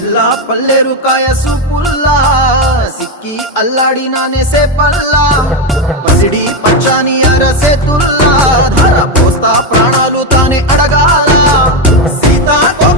జిల్లా పల్లెరు కాయ సూపుల్లా సిక్కి అల్లాడినానే సేపల్లా పసిడి పచ్చాని అరసేతుల్లా ధర పోస్తా ప్రాణాలు తానే అడగాల సీతాకో